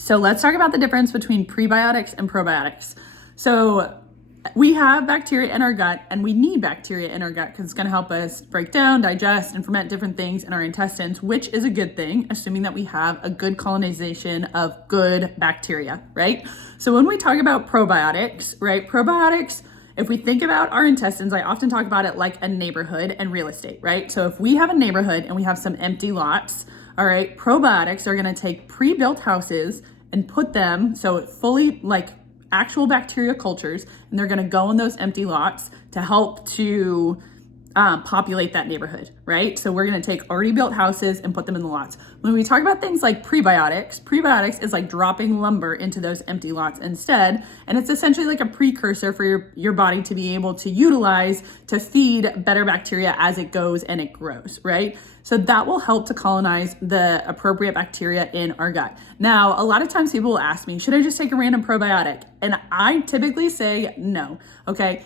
So let's talk about the difference between prebiotics and probiotics. So we have bacteria in our gut, and we need bacteria in our gut because it's going to help us break down, digest, and ferment different things in our intestines, which is a good thing, assuming that we have a good colonization of good bacteria, right? So when we talk about probiotics, right, probiotics, if we think about our intestines, I often talk about it like a neighborhood and real estate, right? So if we have a neighborhood and we have some empty lots, all right, probiotics are going to take pre-built houses and put them, so fully like actual bacteria cultures, and they're going to go in those empty lots to help to populate that neighborhood, right? So we're going to take already built houses and put them in the lots. When we talk about things like prebiotics is like dropping lumber into those empty lots instead, and it's essentially like a precursor for your body to be able to utilize to feed better bacteria as it goes and it grows, right? So that will help to colonize the appropriate bacteria in our gut. Now, a lot of times people will ask me, should I just take a random probiotic? And I typically say no, okay?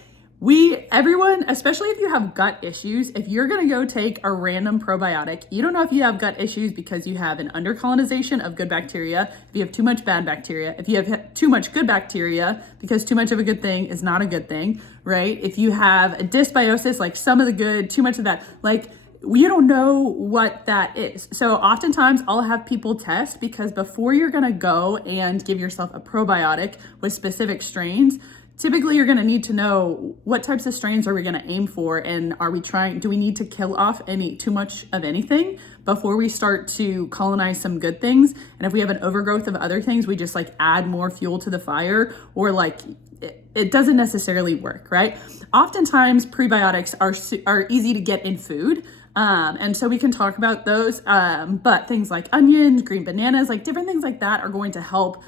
Everyone, especially if you have gut issues, if you're gonna go take a random probiotic, you don't know if you have gut issues because you have an undercolonization of good bacteria, if you have too much bad bacteria, if you have too much good bacteria, because too much of a good thing is not a good thing, right? If you have a dysbiosis, like some of the good, too much of that, like you don't know what that is. So oftentimes I'll have people test, because before you're gonna go and give yourself a probiotic with specific strains, typically you're gonna need to know what types of strains are we gonna aim for, and do we need to kill off too much of anything before we start to colonize some good things? And if we have an overgrowth of other things, we just like add more fuel to the fire, or like it doesn't necessarily work, right? Oftentimes prebiotics are easy to get in food. And so we can talk about those, but things like onions, green bananas, like different things like that are going to help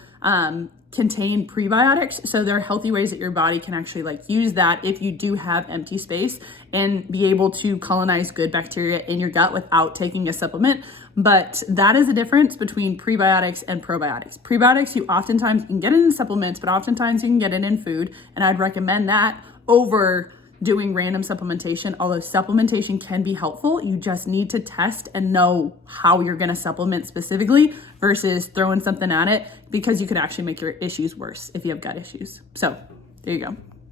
contain prebiotics. So there are healthy ways that your body can actually like use that if you do have empty space, and be able to colonize good bacteria in your gut without taking a supplement. But that is the difference between prebiotics and probiotics. Prebiotics, you can get it in supplements, but oftentimes you can get it in food. And I'd recommend that over doing random supplementation. Although supplementation can be helpful, you just need to test and know how you're going to supplement specifically versus throwing something at it, because you could actually make your issues worse if you have gut issues. So there you go.